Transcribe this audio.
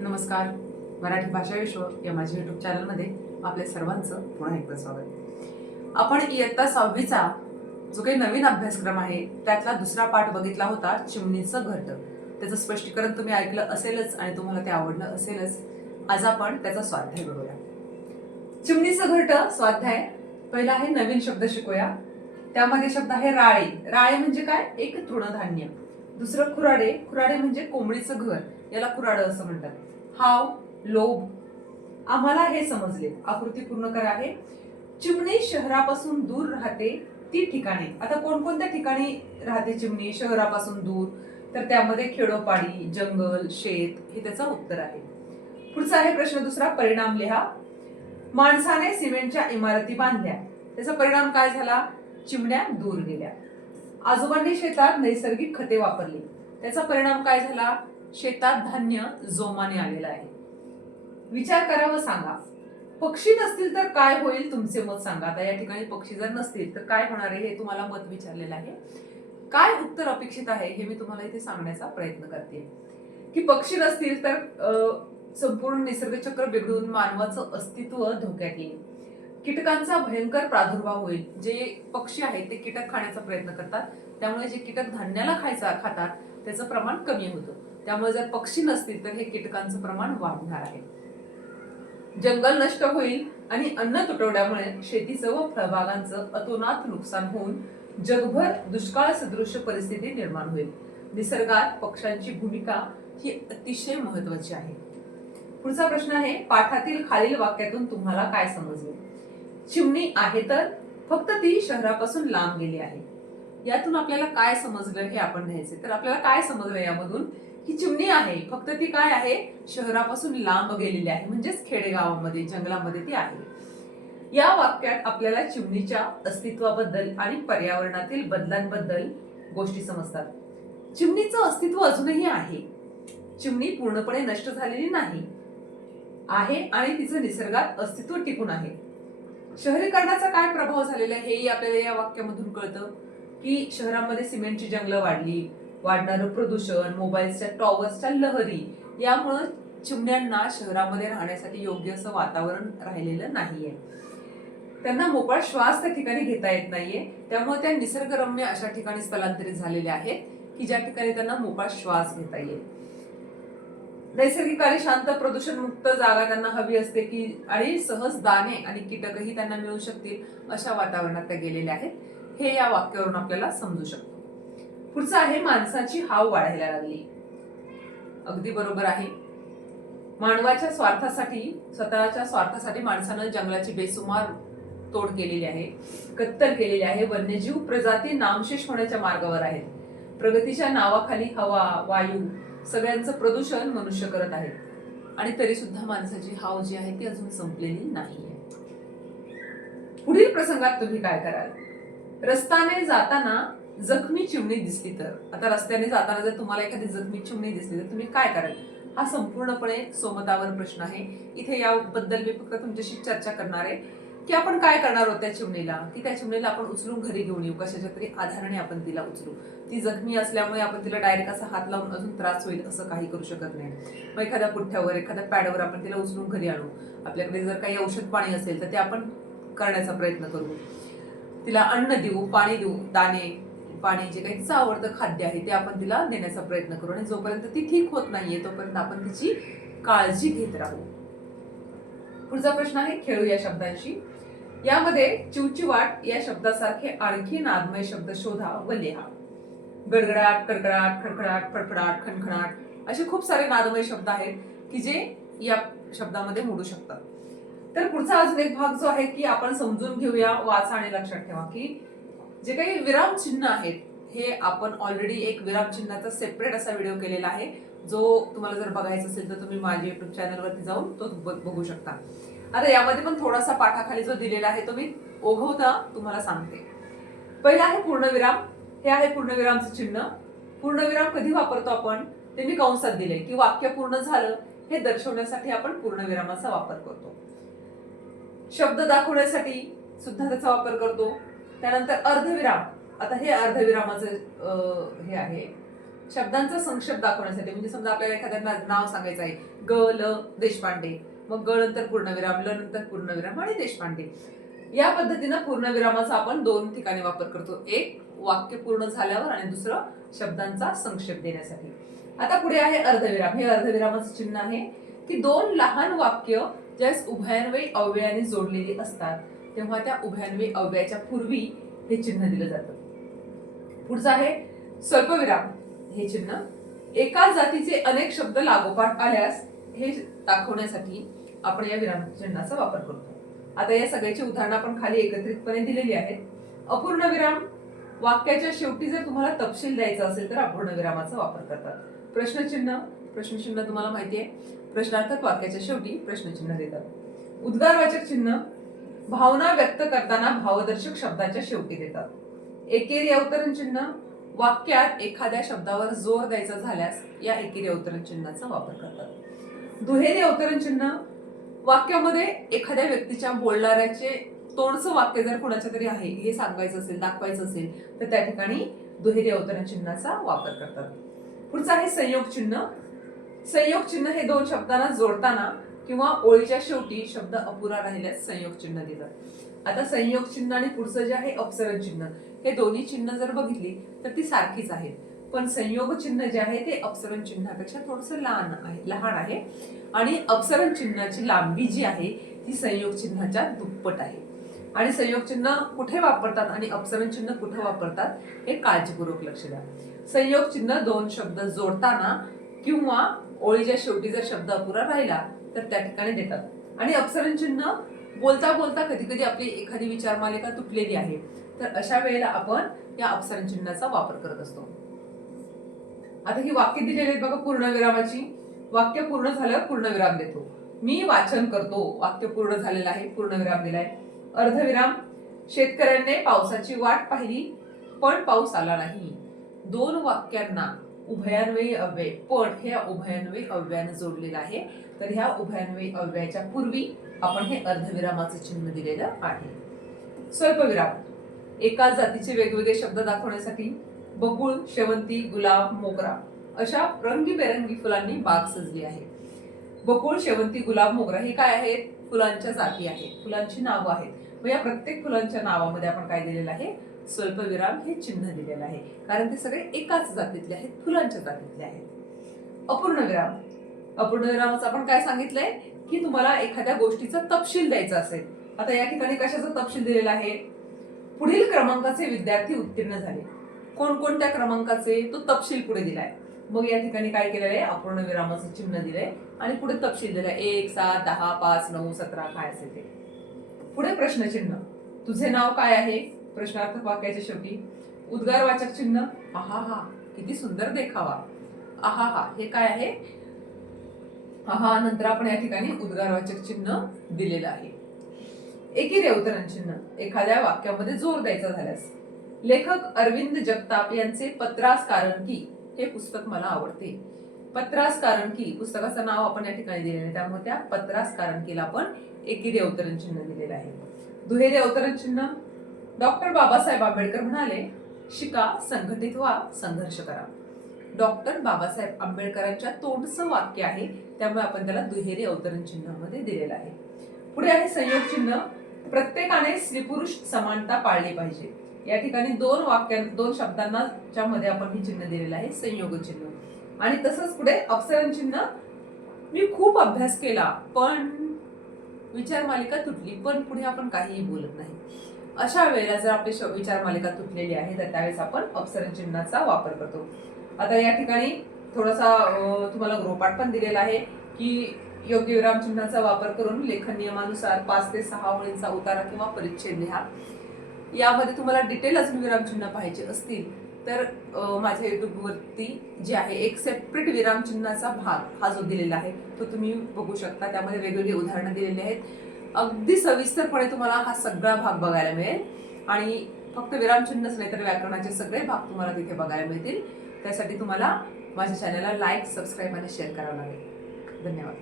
नमस्कार. मराठी भाषा विश्व या माझ्या युट्यूब चॅनलमध्ये आपल्या सर्वांचं पुन्हा एकदा स्वागत. आपण इयत्ता 6वीचा जो काही नवीन अभ्यासक्रम आहे त्यातला दुसरा पाठ बघितला होता, चिमणीचं घरटं. त्याचं स्पष्टीकरण तुम्ही ऐकलं असेलच आणि तुम्हाला ते आवडलं असेलच. आज आपण त्याचा स्वाध्याय बघूया. चिमणीचं घरटं स्वाध्याय. पहिला आहे नवीन शब्द शिकूया. त्यामध्ये शब्द आहे राळे. राळे म्हणजे काय? एक तृणधान्य. दुसरं खुराडे. खुराडे म्हणजे कोंबडीचं घर, याला खुराडं असं म्हणतात. हाव, लोभ. आम्हाला हे समजले. आकृती पूर्ण करा आहे. चिमणी शहरापासून दूर राहते ती ठिकाणे. आता कोणकोणत्या ठिकाणी राहते चिमणी शहरापासून दूर? तर त्यामध्ये खेडोपाडी, जंगल, शेत हे त्याचं उत्तर आहे. पुढचा आहे प्रश्न दुसरा. परिणाम लिहा. माणसाने सिमेंटच्या इमारती बांधल्या, त्याचा परिणाम काय झाला? चिमण्या दूर गेल्या. आजोबांनी शेतात नैसर्गिक खते वापरली, त्याचा परिणाम काय झाला? शेतात धान्य जोमाने आलेलं आहे. विचार करा व सांगा. पक्षी नसतील तर काय होईल? तुमचे मत सांगा. आता या ठिकाणी पक्षी जर नसतील तर काय होणार आहे हे तुम्हाला मत विचारलेलं आहे. काय उत्तर अपेक्षित आहे हे मी तुम्हाला इथे सांगण्याचा प्रयत्न करते. की पक्षी नसतील तर संपूर्ण निसर्गचक्र बिघडून मानवाचं अस्तित्व धोक्यात येईल. कीटकांचा भयंकर प्रादुर्भाव होईल. जे पक्षी आहेत ते कीटक खाण्याचा प्रयत्न करतात, त्यामुळे जे कीटक धान्याला खातात त्याचं प्रमाण कमी होतं. त्यामुळे जर पक्षी नसतील तर हे कीटकांचं प्रमाण वाढणार आहे. जंगल नष्ट होईल आणि अन्न तुटवड्यामुळे शेतीचं व फळबागांचं अतोनात नुकसान होऊन जगभर दुष्काळ सदृश परिस्थिती निर्माण होईल. निसर्गात पक्ष्यांची भूमिका ही अतिशय महत्वाची आहे. पुढचा प्रश्न आहे. पाठातील खालील वाक्यातून तुम्हाला काय समजले? चिमणी आहे तर फक्त ती शहरापासून लांब गेली आहे. यातून आपल्याला काय समजलं हे आपण लिहायचे. तर आपल्याला काय समजलं यामधून? की चिमणी आहे, फक्त ती काय आहे? शहरापासून लांब गेलेली आहे, म्हणजेच खेडेगावामध्ये, जंगलामध्ये ती आहे. या वाक्यात आपल्याला चिमणीच्या अस्तित्वाबद्दल आणि पर्यावरणातील बदलांबद्दल गोष्टी समजतात. चिमणीचं अस्तित्व अजूनही आहे. चिमणी पूर्णपणे नष्ट झालेली नाही आहे आणि तिचं निसर्गात अस्तित्व टिकून आहे. शहरीकरणाचा काय प्रभाव झालेला आहे हेही आपल्याला या वाक्यामधून कळतं. की शहरामध्ये सिमेंटची जंगलं वाढली, वाढणारं प्रदूषण, मोबाईलच्या टॉवर्सच्या लहरी यामुळे चिमण्यांना शहरामध्ये राहण्यासाठी योग्य असं वातावरण राहिलेलं नाहीये. त्यांना मोकळा श्वास त्या ठिकाणी घेता येत नाहीये. त्यामुळे त्या निसर्गरम्य अशा ठिकाणी स्थलांतरित झालेल्या आहेत की ज्या ठिकाणी त्यांना मोकळा श्वास घेता येईल. नैसर्गिक आणि शांत प्रदूषण मुक्त जागा त्यांना हवी असते की आणि सहज दाणे आणि कीटकही त्यांना मिळू शकतील अशा वातावरणात त्या गेलेल्या आहेत. हे या वाक्यावरून आपल्याला समजू शकतो. पुढचं आहे. माणसाची हाव वाढायला लागली. अगदी बरोबर आहे. मानवाच्या स्वार्थासाठी, स्वतःच्या स्वार्थासाठी माणसानं जंगलाची बेसुमार तोड केलेली आहे, कत्तल केलेली आहे. वन्यजीव प्रजाती नामशेष होण्याच्या मार्गावर आहेत. प्रगतीच्या नावाखाली हवा, वायू सगळ्यांचं प्रदूषण मनुष्य करत आहे आणि तरी सुद्धा माणसाची हाव जी आहे ती अजून संपलेली नाहीये. पुढील प्रसंगात तुम्ही काय कराल? रस्त्याने जाताना जखमी चिमणी दिसली तर. आता रस्त्याने जाताना जर तुम्हाला एखादी जखमी चिमणी दिसली तर तुम्ही काय कराल? हा संपूर्णपणे सोमतावर प्रश्न आहे. इथे याबद्दल मी फक्त तुमच्याशी चर्चा करणार आहे की आपण काय करणार आहोत त्या चिमणीला. की त्या चिमणीला आपण उचलून घरी घेऊन येऊ, कशाच्या तरी आधाराने आपण तिला उचलू. ती जखमी असल्यामुळे आपण तिला डायरेक्ट असा हात लावून अजून त्रास होईल असं काही करू शकत नाही. मग एखाद्या पुठ्ठ्यावर, एखाद्या पॅडवर आपण तिला उचलून घरी आणू. आपल्याकडे जर काही औषध पाणी असेल तर ते आपण करण्याचा प्रयत्न करू. तिला अन्न देऊ, पाणी देऊ, दाणे, पाणी, जे काही तिचं आवडतं खाद्य आहे ते आपण तिला देण्याचा प्रयत्न करू. आणि जोपर्यंत ती ठीक होत नाहीये तोपर्यंत आपण तिची काळजी घेत राहू. पुढचा प्रश्न आहे. खेळू या शब्दांशी. यामध्ये चिवचिवाट या शब्दासारखे आणखी नादमय शब्द शोधा व लिहा. गडगडाट, कडकडाट, खडखडाट, फडफडाट, खणखणाट असे खूप सारे नादमय शब्द आहेत की जे या शब्दामध्ये मोडू शकतात. तर पुढचा अजून एक भाग जो आहे की आपण समजून घेऊया, वाचा आणि लक्षात ठेवा की जे काही विराम चिन्ह आहेत हे आपण ऑलरेडी एक विराम चिन्हाचा सेपरेट असा व्हिडिओ केलेला आहे. जो तुम्हाला जर बघायचा असेल तर तुम्ही माझ्या युट्यूब चॅनलवरती जाऊन तो बघू शकता. आता यामध्ये पण थोडासा पाठाखाली जो दिलेला आहे तो मी ओघवता तुम्हाला सांगते. पहिला आहे पूर्णविराम. हे आहे पूर्णविरामचं चिन्ह. पूर्णविराम कधी वापरतो आपण? ते मी कंसात दिले की वाक्य पूर्ण झालं हे दर्शवण्यासाठी आपण पूर्णविरामाचा वापर करतो. शब्द दाखवण्यासाठी सुद्धा त्याचा वापर करतो. त्यानंतर अर्धविराम. आता हे अर्धविरामाचं हे आहे. शब्दांचा संक्षेप दाखवण्यासाठी, म्हणजे समजा आपल्याला एखाद्या नाव सांगायचं आहे, ग ल देशपांडे, मग ग नंतर पूर्णविराम, ल नंतर पूर्णविराम आणि देशपांडे. या पद्धतीनं पूर्णविरामाचा आपण 2 ठिकाणी वापर करतो, एक वाक्य पूर्ण झाल्यावर आणि दुसरं शब्दांचा संक्षेप देण्यासाठी. आता पुढे आहे अर्धविराम. हे अर्धविरामाचं चिन्ह आहे की 2 लहान वाक्य ज्यास उभयान्वयी अव्ययाने जोडलेली असतात तेव्हा त्या उभयान्वयी अव्ययाच्या पूर्वी हे चिन्ह दिलं जातं. पुढचं आहे स्वल्पविराम. हे चिन्ह एका जातीचे अनेक शब्द लागोपाठ आल्यास हे दाखवण्यासाठी आपण या विराम चिन्हाचा वापर करतो. आता या सगळ्याची उदाहरणं आपण खाली एकत्रितपणे दिलेली आहेत. अपूर्ण विराम, वाक्याच्या शेवटी जर तुम्हाला तपशील द्यायचा असेल तर अपूर्ण विरामाचा वापर करतात. प्रश्नचिन्ह तुम्हाला माहिती आहे, प्रश्नार्थक वाक्याच्या शेवटी प्रश्नचिन्ह देतात. उद्गारवाचक चिन्ह भावना व्यक्त करताना भावदर्शक शब्दाच्या शेवटी देतात. एकेरी अवतरण चिन्ह वाक्यात एखाद्या शब्दावर जोर द्यायचा झाल्यास या एकेरी अवतरण चिन्हाचा वापर करतात. दुहेरी अवतरण चिन्ह वाक्यामध्ये एखाद्या व्यक्तीच्या बोलणाऱ्याचे तोडचं वाक्य जर कोणाच्या तरी आहे हे सांगायचं असेल, दाखवायचं असेल तर त्या ठिकाणी दुहेरी अवतरण चिन्हाचा वापर करतात. पुढचं आहे संयोग चिन्ह. संयोग चिन्ह हे 2 शब्दांना जोडताना किंवा ओळीच्या शेवटी शब्द अपुरा राहिल्यास संयोग चिन्ह देतात. आता संयोग चिन्ह आणि पुढचं जे आहे अपसरण चिन्ह, हे दोन्ही चिन्ह जर बघितली तर ती सारखीच आहेत, पण संयोग चिन्ह जे आहे ते अपसरण चिन्हापेक्षा थोडंसं लहान आहे आणि अपसरण चिन्हाची लांबी जी आहे ती संयोग चिन्हाच्या दुप्पट आहे. आणि संयोग चिन्ह कुठे वापरतात आणि अपसरण चिन्ह कुठे वापरतात हे काळजीपूर्वक लक्ष द्या. संयोग चिन्ह 2 शब्द जोडताना किंवा ओळीच्या शेवटी जर शब्द अपुरा राहिला तर त्या ठिकाणी देतात. आणि अपसरण चिन्ह बोलता बोलता कधी कधी आपली एखादी विचारमालिका तुटलेली आहे तर अशा वेळेला आपण या अपसरण चिन्हाचा वापर करत असतो. आता ही वाक्य दिलेली आहेत बघा पूर्णविरामाची. वाक्य पूर्ण झाल्यावर पूर्णविराम देतो. मी वाचन करतो, वाक्य पूर्ण झालेलं आहे, पूर्णविराम दिलाय. अर्धविराम, शेतकऱ्यांनी पावसाची वाट पाहिली पण पाऊस आला नाही. 2 वाक्यांना उभयान्वयी अव्यय पण हे उभयान्वयी अव्ययाने जोडलेलं आहे, तर ह्या उभयान्वयी अव्ययाच्या पूर्वी आपण हे अर्धविरामाचं चिन्ह दिलेलं आहे. स्वल्पविराम, एका जातीचे वेगवेगळे शब्द दाखवण्यासाठी बकुळ, शेवंती, गुलाब, मोगरा अशा रंगीबेरंगी फुलांनी बाग सजली आहे. बकुळ, शेवंती, गुलाब, मोगरा हे काय आहेत? फुलांच्या जाती आहेत, फुलांची नावं आहेत. मग या प्रत्येक फुलांच्या नावामध्ये आपण काय दिलेलं आहे? स्वल्पविराम हे चिन्ह दिलेलं आहे, कारण ते सगळे एकाच जातीतले आहेत, फुलांच्या जातीतले आहेत. अपूर्ण विराम, अपूर्ण विरामाचं आपण काय सांगितलंय की तुम्हाला एखाद्या गोष्टीचा तपशील द्यायचा असेल. आता या ठिकाणी कशाचा तपशील दिलेला आहे? पुढील क्रमांकाचे विद्यार्थी उत्तीर्ण झाले. कोणकोणत्या क्रमांकाचे तो तपशील पुढे दिलाय. मग या ठिकाणी काय केलेलं आहे? अपूर्ण विरामाचं चिन्ह दिलंय आणि पुढे तपशील दिलाय 1, 7, 10, 5, 9, 17 काय असेल ते. पुढे प्रश्नचिन्ह, तुझे नाव काय आहे? प्रश्नार्थक वाक्याच्या शेवटी. उद्गारवाचक चिन्ह, आहा हा किती सुंदर देखावा. आहा हा हे काय आहे? आहा नंतर आपण या ठिकाणी उद्गारवाचक चिन्ह दिलेलं आहे. एकेरी अवतरण चिन्ह, एखाद्या वाक्यामध्ये जोर द्यायचा झाल्यास. लेखक अरविंद जगताप यांचे पत्रास कारण की हे पुस्तक मला आवडते. पत्रास कारण की पुस्तकाचं नाव आपण या ठिकाणी दिलेलं आहे, त्यामुळे त्या पत्रास कारण कीला आपण एकेरी अवतरण चिन्ह दिलेलं आहे. दुहेरी अवतरण चिन्ह, डॉक्टर बाबासाहेब आंबेडकर म्हणाले, शिका, संघटित व्हा, संघर्ष करा. डॉक्टर बाबासाहेब आंबेडकरांच्या तोंडचं वाक्य आहे, त्यामुळे आपण त्याला दुहेरी अवतरण चिन्हामध्ये दिलेलं आहे. पुढे आहे संयोग चिन्ह, प्रत्येकाने स्त्री पुरुष समानता पाळली पाहिजे. या ठिकाणी 2 शब्दांना मध्ये आपण हे चिन्ह दिलेलं आहे, संयोग चिन्ह. आणि तसंच पुढे अपसरण चिन्ह, मी खूप अभ्यास केला पण विचार मालिका तुटली, पण पुढे आपण काहीही बोलत नाही. अशा वेळेला जर आपली विचार मालिका तुटलेली आहे तर त्यावेळेस आपण अपसरण चिन्हाचा वापर करतो. आता या ठिकाणी थोडासा तुम्हाला गृहपाठ पण दिलेला आहे की योग्य विराम चिन्हाचा वापर करून लेखन नियमानुसार 5 ते 6 ओळींचा उतारा किंवा परिच्छेद लिहा. यामध्ये तुम्हाला डिटेल अजून विराम चिन्ह पाहिजे असतील तर माझ्या युट्यूबवरती जे आहे एक सेपरेट विराम चिन्हाचा भाग हा जो दिलेला आहे तो तुम्ही बघू शकता. त्यामध्ये वेगवेगळी उदाहरणं दिलेली आहेत. अगदी सविस्तरपणे तुम्हाला हा सगळा भाग बघायला मिळेल आणि फक्त विराम चिन्हच नाही तर व्याकरणाचे सगळे भाग तुम्हाला तिथे बघायला मिळतील. त्यासाठी तुम्हाला माझ्या चॅनलला लाईक, सबस्क्राईब आणि शेअर करावं लागेल. धन्यवाद.